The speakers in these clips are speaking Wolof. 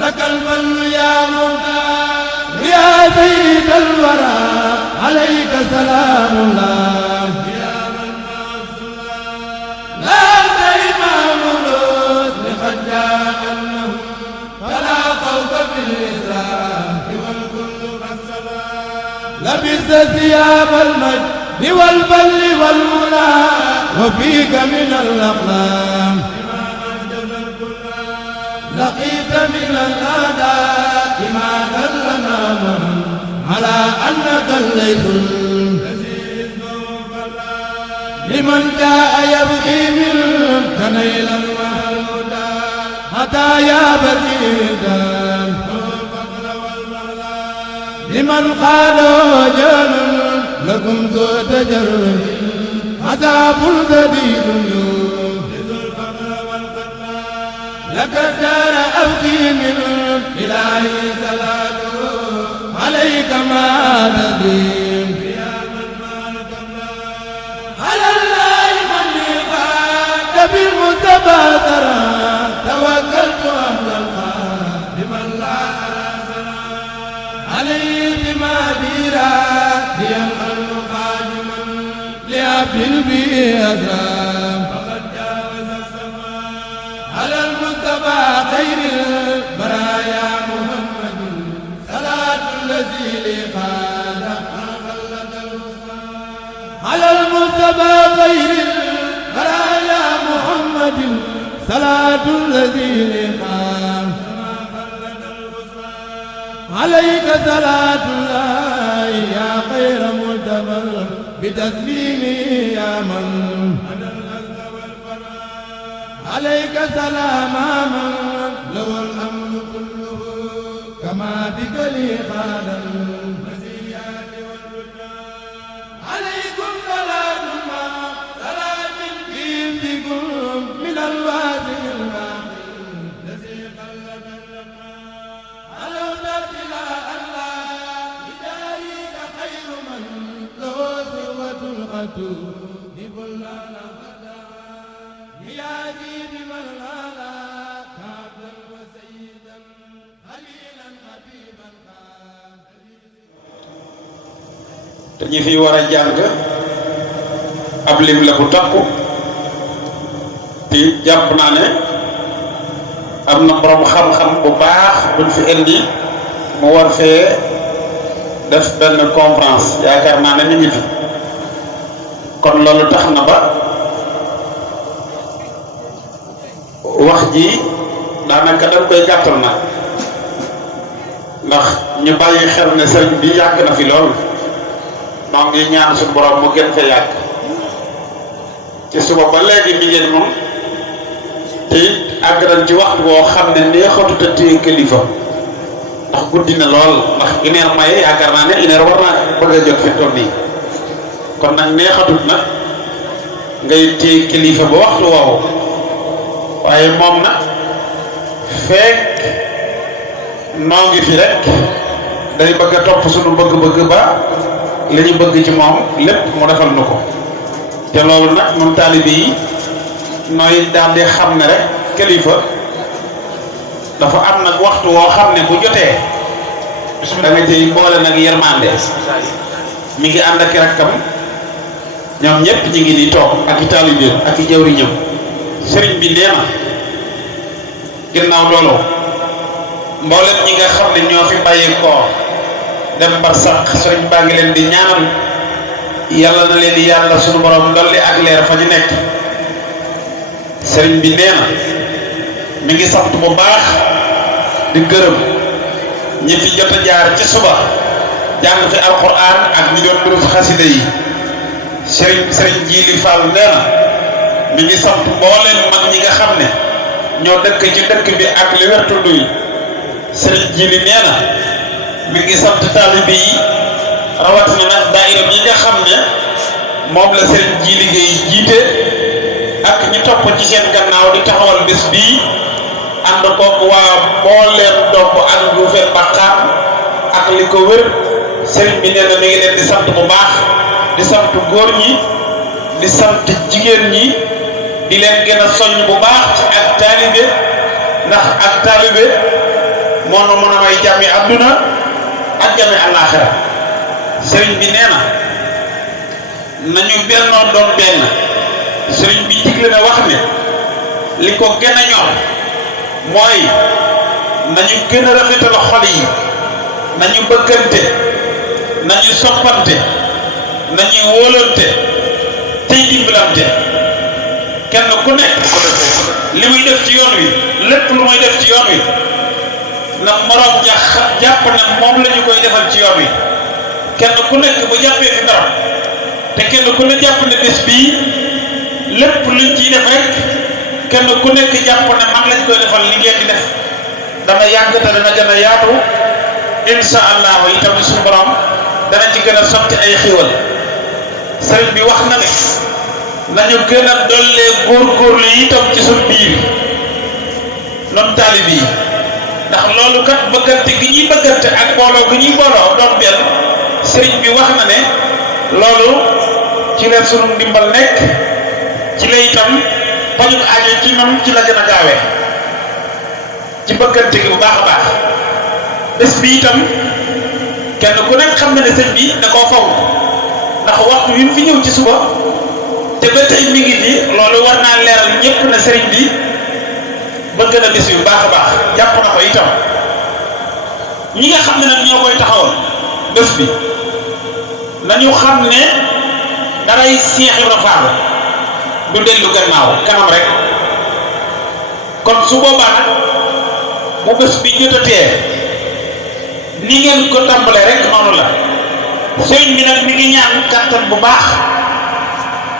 لك الفضل يا مختار يا سيد الورى عليك سلام الله يا من مع السلام لا أنت إمام الرسل قد جاء أنه فلا خوف في الإسلام والكل قد سلام لبست ثياب المجد والفضل والمنى وفيك من الأقلام لقيت من الأعداء ما دلنا معا على أنك الليث لمن جاء يبغي منك نيل المهدى حتى يا بسيطا لمن قالوا جل لكم ذو تجرب عذاب جديد لك الدار أبكي من إلهي صلاته عليك ما نديم يا من مالك على الله من قاد بالمصطفى ترى توكلت أهل الخير لمن لا أرسل عليه بما ديرا لينقل قادما لعبد به أسلام فقد جاوز السماء على المصطفى خير البرايا محمد صلاة الذي لقاد ما خلد الوصال على المصطفى خير البرايا محمد صلاة الذي لقاد ما خلد الوصال عليك صلاة الله يا خير مدبر بتسليمي يا من عليك سلام من له الأمر كله كما بك لي خال المزيات والرجال عليكم صلاة ما صلاة فيكم من الواسع الباقي الذي خلد الرحمن على ابتلاء الله بدارك خير من له سوة القتول بكل te ñi fi war a jàng ab lim la bu takku te jàpp naa ne am na borom xam-xam bu baax buñ fi indi mu war fee def benn conférence yaakaar naa ne ñu ngi fi kon loolu tax na ba wax ji daanaka dañ koy gàttal nag ndax ñu bàyyi xel ne sëriñ bi yàgg na fi lool maa ngi ñaan suñu borom mu gën fee yàgg ci suba ba léegi mi ngeen moom te it àgg nañ ci waxtu boo xam ne neexatut a téye kilifa ndax guddi na lool ndax une heure maye yaakaar naa ne une heure war naa bëgg a jot fi toll nii kon nag neexatut na ngay téye kilifa ba waxtu woowu waaye moom nag fekk noo ngi fi rek day bëgg a topp suñu bëgg-bëgg ba li ñu bëgg ci moom lépp mu defal nu ko te loolu nag ñun taalibe yi nooy daal di xam ne rek kilifa dafa am nag waxtu woo xam ne bu jotee da nga cay boole nag yërmande mi ngi ànd ak rakkam ñoom ñëpp ñi ngi di toog ak i taalibe ak i jawriñam sëriñ bi nee na ginnaaw loolu mboolem ñi nga xam ne ñoo fi bàyyi koo dem barsax sëriñ baa ngi leen di ñaanal yàlla na leen di yàlla sunu borom dolli ak leer fa ñu nekk sëriñ bi nee na mi ngi sant bu baax di gërëm ñi fi jot a jaar ci suba jàng fi alquran ak ñi doon durus xasida yi sëriñ Jiili Fall nee na mi ngi sant mbooleen mag ñi nga xam ne ñoo dëkk ci dëkk bi ak li wér tund yi sëriñ Jiili nee na mi ngi sant taalibe yi rawatina nag daayira yi nga xam ne moom la sëriñ Jiili Géey jiite ak ñi topp ci seen gannaaw di taxawal bés bii ànd koog waa mbooleem topp ak Njuufeen Baqaan ak li ko wër sëriñ bi nee na mi ngi leen di sant bu baax di sant góor ñi di sant jigéen ñi di leen gën a soññ bu baax ci ak taalibe ndax ak taalibe moo mën a may jàmmi àdduna ak jàmmi àllaaxira sëriñ bi nee na nañu bennoo doon benn sëriñ bi digle na wax ne li ko gën a ñor mooy nañu gën a rafetal xol yi nañu bëggante nañu soppante nañu wóolante tey dimbalante kenn ku nekk li muy def ci yoon wi lépp lu muy def ci yoon wi na moroom jàpp ne moom la ñu koy defal ci yoon wi kenn ku nekk bu jàppee fi dara te kenn ku ne jàpp ne bés bii lépp luñ ciy def rek kenn ku nekk jàpp ne man lañ koy defal li ngeen di def dana yàgg te dana gën a yaatu insha allah itam suñu borom dana ci gën a sotti ay xéwal sëriñ bi wax na ne nañu gën a dollee góorgóorlu itam ci suñ biir noonu taalib yi ndax loolu kat bëggante gi ñuy bëggante ak booloo gi ñuy booloo doon benn sëriñ bi wax na ne loolu ci la sunu ndimbal nekk ci la itam pañu aajo ci ñoom ci la gën a gaawee ci bëggante gi bu baax a baax bés bi itam kenn ku nekk xam na ne sëñ bi da koo faw ndax waxtu wi mu fi ñëw ci suba te ba tey mi ngi fi loolu war naa leeral ñëpp na sëriñ bi bëgg na bés yu baax a baax jàpp na ko itam ñi nga xam ne nag ñoo koy taxawal bés bi nañu xam ne daray Seex Ibra Faal du dellu gannaaw kanam rek kon su boobaa nag bu bés bi jotatee ni ngeen ko tàmbalee rek noonu la sëriñ bi nag mi ngi ñaan kàttan bu baax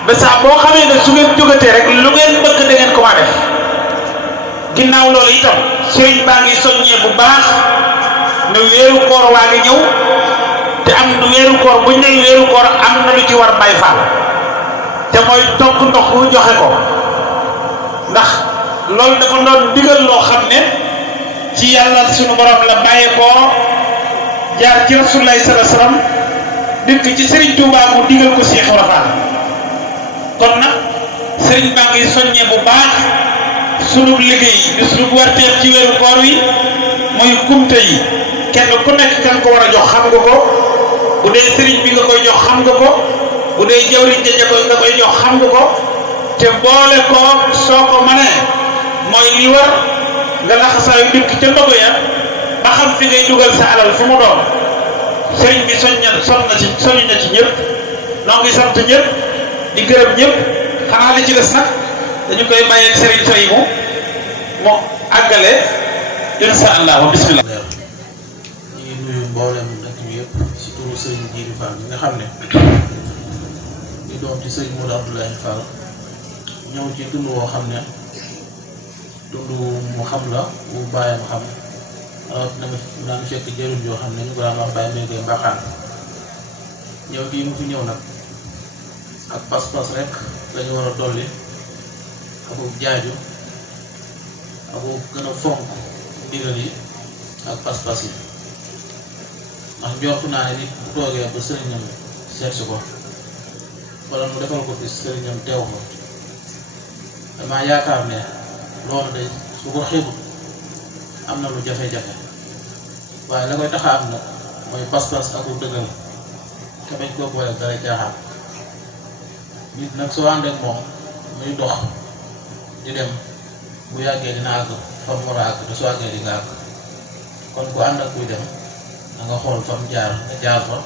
ba saa boo xamee ne su ngeen jógatee rek lu ngeen bëgg da ngeen ko ma def ginnaaw loolu itam sëriñ baa ngi soññee bu baax ne weeru koor waa ngi ñëw te am weeru koor buñ ne weeru koor am na lu ci war Baay Faal te mooy togg ndox bu joxe ko ndax loolu dafa doon digal loo xam ne ci yàlla sunu borom la bàyyeekoo jaar ci Rasulullaahi sallallaahu alayhi wa sallam dikk ci Serigne Touba mu digal ko Cheikh Ibra Fall kon nag Serigne baa ngi soññee bu baax sunu liggéey di sunu warteef ci weeru koor wi mooy kumte yi kenn ku nekk kan ko war a jox xam nga ko bu dee Serigne bi nga koy jox xam nga ko bu dee jawriñ nga koy jox xam nga ko te boole ko soo ko mënee mooy li war nga laxasaayu dikk ca ndogo ya ba xam fi ngay dugal sa alal fu mu doon sëriñ bi soññ na ci ñëpp noo ngi sant ñëpp di gërëm ñëpp xanaa li ci des nag dañu koy bàyyi ak sëriñ Soy mu àggale insha allah bismillah. ñu ngi nuyu mboolem dëkk bi yëpp ci turu sëriñ Jiiri Fall bi nga xam ne di doom ci sëriñ Modou Abdoulaye Fall ñëw ci tund woo xam ne tund mu xam la bu bàyyam xam na nga daan fekk jëriñ yoo xam ne ñu ko daan wax bàyyi mbéy koy mbaaxaan ñëw fii mu fi ñëw nag ak pas-pas rek lañu war a dolli ak jaaju ak gën a fonk ndigal yi ak pas-pas yi ndax njortu naa ne nit bu toogee ba sëriñam seet si ko wala mu defal ko fi sëriñam teew ko damaa yaakaar ne loolu day su ko xeebut am na lu jafe-jafe waaye la koy tax a am nag mooy pas-pas ak dëggal te bañ koo boole dara caaxaan nit nag soo ànd ak moom muy dox di dem bu yàggee dina àgg fa mu war a àgg te soo àggee di nga àgg kon ku ànd ak kuy dem da nga xool fa mu jaar nga jaar fa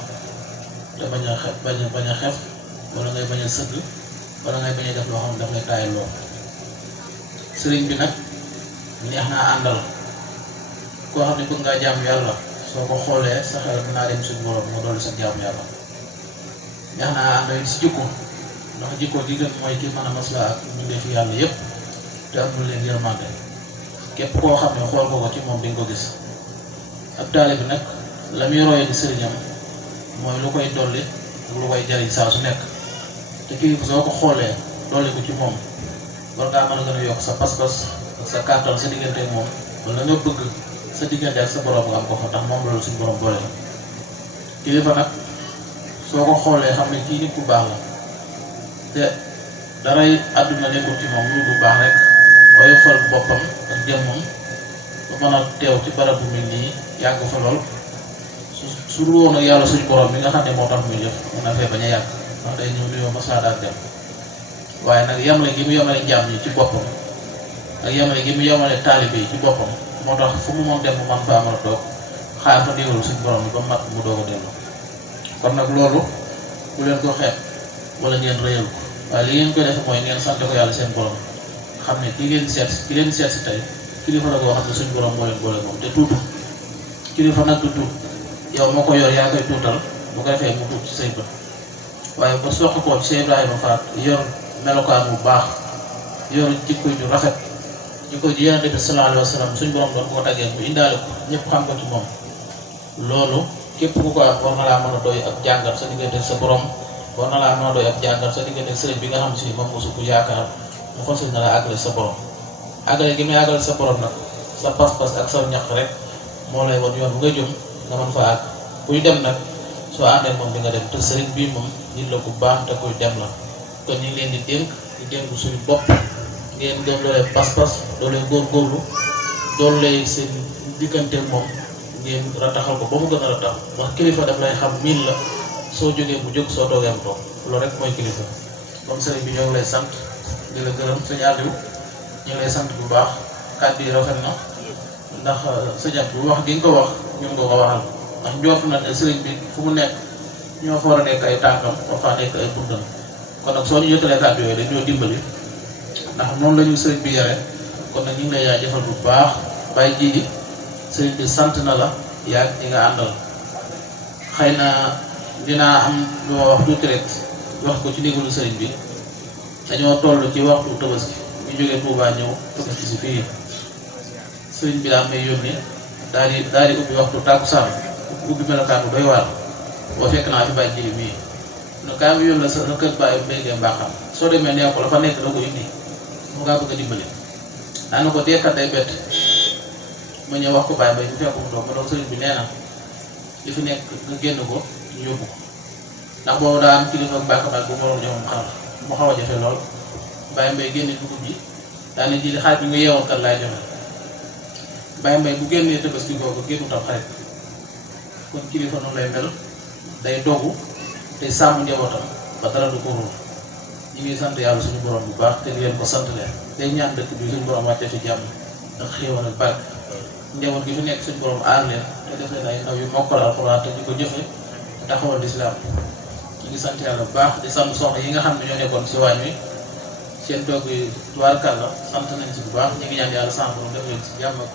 te bañ a xef wala ngay bañ a sëgg wala ngay bañ a def loo xam ne daf lay taayal loo sëriñ bi nag neex naa àndal koo xam ne bëgg ngaa jaamu yàlla soo ko xoolee sa xel dinaa dem suñu borom nga dolli sa jaamu yàlla neex naa àndal si jikko ndax jikko gi gën mooy ki mën a maslaa ak ñu def yàlla yépp te amul leen yërmande képp koo xam ne xool ko ci moom di nga ko gis ab taale bi nag la muy royee di sëriñam mooy lu koy dolli ak lu koy jariñ saa su nekk te kii soo ko xoolee dolli ko ci moom war ngaa mën a gën a yokk sa pas-pas ak sa kàttan sa diggante ak moom wala nga bëgg sa diggante ak sa borom nga am ko fa tax moom loolu suñu borom boole la kilifa nag soo ko xoolee xam ne kii nit ku baax la te daray àdduna nekkul ci moom lu bu baax rek oyofal boppam ak jëmmam ba mën a teew ci barab bu mel nii yàgg fa lool su dul woon ak yàlla suñu borom mi nga xam ne moo tax muy def mën na fee bañ a yàgg ndax day ñëw nuyoo ba saa daal dem waaye nag yemale gi mu yemale jàmm yi ci boppam ak yemale gi mu yemale taalibe yi ci boppam moo tax fu mu mën dem mu man faa mën a toog xaar fa ndigalu suñu borom bi ba mat mu doog a dellu kon nag loolu bu leen ko xeeb wala ngeen rëyal ko waaye li ngeen koy def mooy ngeen sant ko yàlla seen borom xam ne ki leen seet si tey kilifa la koo xam ne suñu borom moo leen boole moom te tuutu kilifa nag du tuut yow moo ko yor yaa koy tuutal bu ko defee mu tuut ci say bët waaye ba soq koo ci Cheikh Ibrahima Faat yor melokaan bu baax yor jikko ju rafet jikko ji Yonent bi sallallahu alayhi wa sallam suñu borom doon koo tàggee bu indaale ko ñëpp xam ko ci moom loolu képp ku ko am war na laa mën a doy ak jàngat sa diggante sa borom war na laa mën a doy ak jàngat sa diggante sëriñ bi nga xam si moom mosu ko yaakaar mu fas na la àggale sa borom àggale gi muy àggale sa borom nag sa pas-pas ak sa ñaq rek moo lay won yoon bu nga jëm nga mën fa àgg kuy dem nag soo àndee moom di nga dem te sëriñ bii moom nit la ku baax te kuy dem la kon ñu ngi leen di dénk suñu bopp ngeen doon loolee pas-pas doolee góorgóorlu doolee seen diggante moom ngeen rataxal ko ba mu gën a ratax ndax kilifa daf lay xam miin la soo jógee mu jóg soo toogee mu toog loolu rek mooy kilifa comme sëriñ bi ñoo ngi lay sant di la gërëm sëñ Aliou ñu ngi lay sant bu baax kàddu yi rafet na ndax sëñ Aliou wax gi nga ko wax ñun nga ko waxal ndax njort na ne sëriñ bi fu mu nekk ñoo fa war a nekk ay tànkam war faa nekk ay buntam kon nag soo ñu yëkkalee kàddu yooyu dañoo dimbali ndax noonu la ñu sëriñ bi yare kon nag ñu ngi lay jaajëfal bu baax bàyyi jiidi sëriñ bi sant na la yaa ñi nga àndal xëy na dinaa am lu ma wax tuuti rek wax ko ci ndigalu sëriñ bi dañoo toll ci waxtu Tabaski ñu jógee Touba ñëw Tabaski si fii sëriñ bi daa may yónni daal di ubbi waxtu tàkkusaan ubbi melokaan bu doy waar boo fekk naa fi bàyyi jili mii no kaa mi yónni la sa kër bàyyi béygee mbaaxam soo demee nee ko la fa nekk la ko indi mu ngaa bëgg a dimbali daa na ko deekat day bett ma ñëw wax ko bàyyi bay bu fekk mu toog ma doon sëriñ bi nee na li fi nekk nga génn ko ñu yóbbu ko ndax boobu daa am kilifa mbaaxamaat bu moroom ñoom xar mu xaw a jafe lool bàyyi mbay génne dugub ji daane jili xaaj bi nga yeewoon kat laay joxe bàyyi mbay bu génnee Tabaski googu génnu tam xarit kon kilifa noonu lay mel day dogu te sàmm njabootam ba dara du ko ruur ñu ngi sant yàlla suñu borom bu baax te di leen ko sant leen day ñaan dëkk bi suñu borom wàcce fi jàmm ak xéewal ak barke njaboot gi fi nekk suñu borom aar leen te def leen ay ndaw yu mokkal alxuraan te di ko jëfe taxawal lislaam ñu ngi sant yàlla bu baax di sant soxna yi nga xam ne ñoo nekkoon si waañ wi seen toog yi tubaarkàlla sant nañ si bu baax ñu ngi ñaan yàlla sant borom def leen si jàmm ak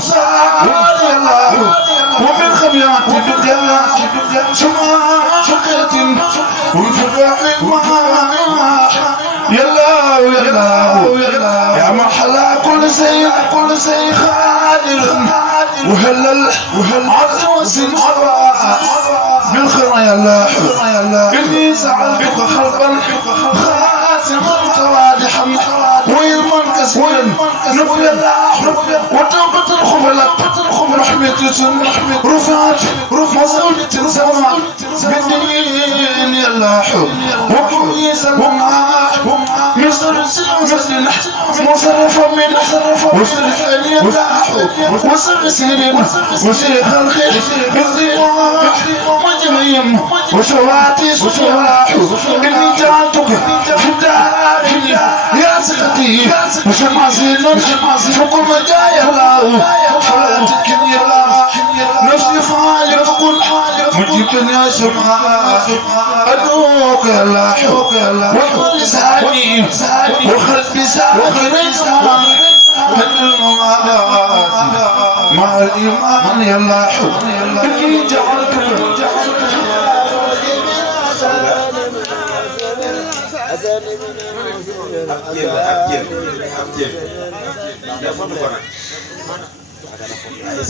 صار الله ومن خبيات الدنيا سماء شقية وانفقاح الماء يا الله يا محلى كل شيء خادر وهلل عز وسن بالخير يا الله إني سألتك خلقا خاسما توادحا ويلما كسيا نفي الله وتوبة الخبلت رحمة رفعت مصولة سماء بالدين يا الله وكل سلماء مصرف من وصرف يا الله وصرف سيرين وصرف الخير بالضياء مجمعين وشواتي سفلاح إني جعلتك في الدار يا سخطي وشمع زينا فكل مجايا الله فلا تكني الله نفسي خالق مجيبني يا سماء أدوك يا الله وكل لساني وخلبي ساخرين مع الإيمان يا الله إني جعلتك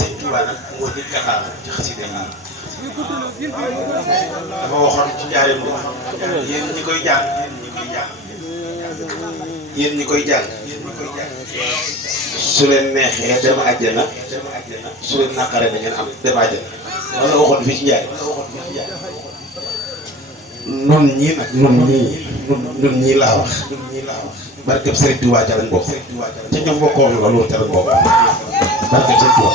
Sëñ Tuubaa nag moo njëkk a xaar ci xasida yi dama waxoon ci njaareem yéen ñi koy jàng su leen neexee dem àjjana su leen naqaree da ngeen am dem àjjana wala waxoon fii ci njaareem nun ñii nag nun ñii laa wax barkeb Sëriñ Tuubaa ca lañ bokk te ñoom bokkoon loolu ca lañ bokk barkeb Sëriñ Tuubaa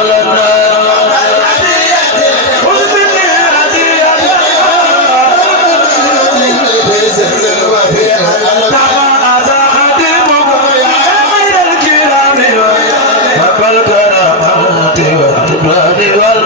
Allah Hallelujah.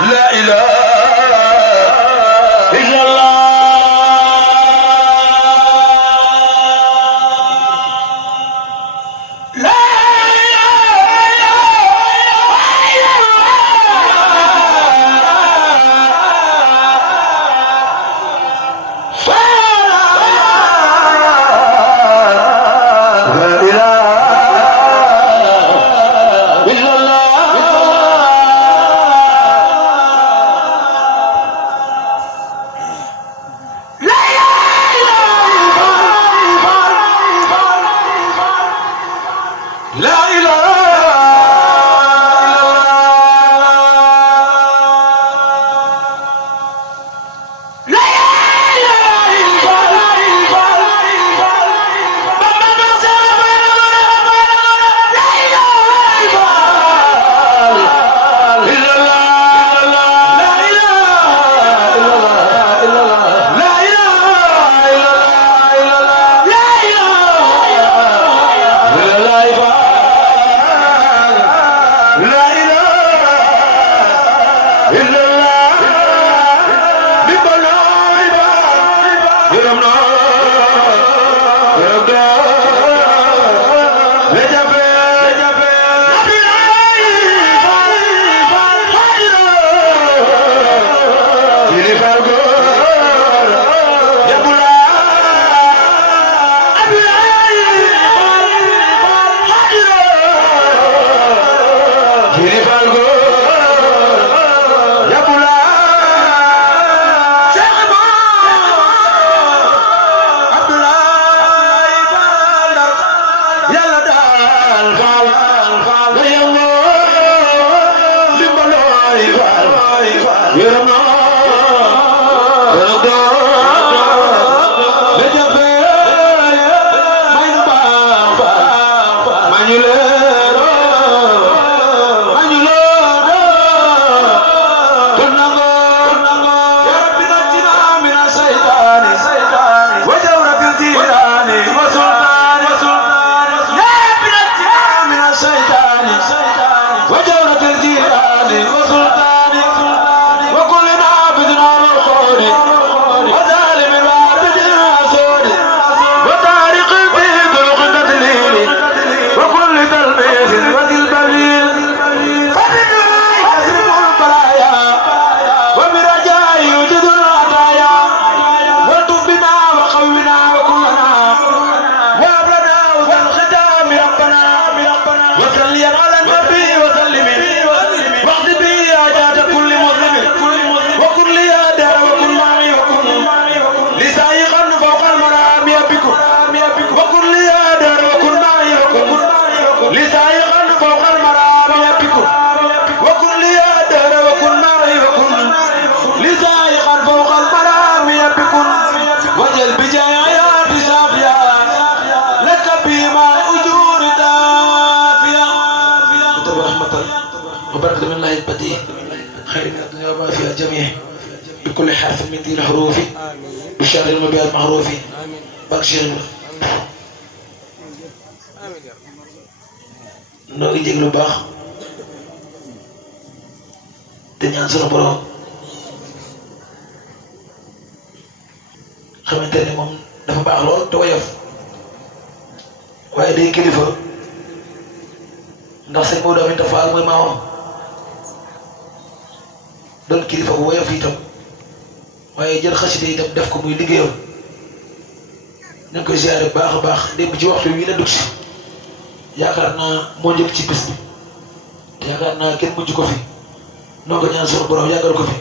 لا إله إلا الله وبركة من الله البديع خير من الدنيا وما فيها الجميع بكل حرف من ذي الحروف بشهر المبيع المعروف بكشر noo ngi jéglu baax te ñaan sunu borom xamante ne moom dafa baax lool te woyof waaye day kilifa ndax sëñ Maodo Aminta Fall mooy maamam doon kilifa bu woyof itam waaye jël xasida itam def ko muy liggéeyam ñu ngi koy ziare baax a baax démb ci waxtu wi la dugg si yaakaar naa moo njëkk ci bis bi te yaakaar naa kenn mujj ko fi noo ko ñaan sunu borom yàggal ko fi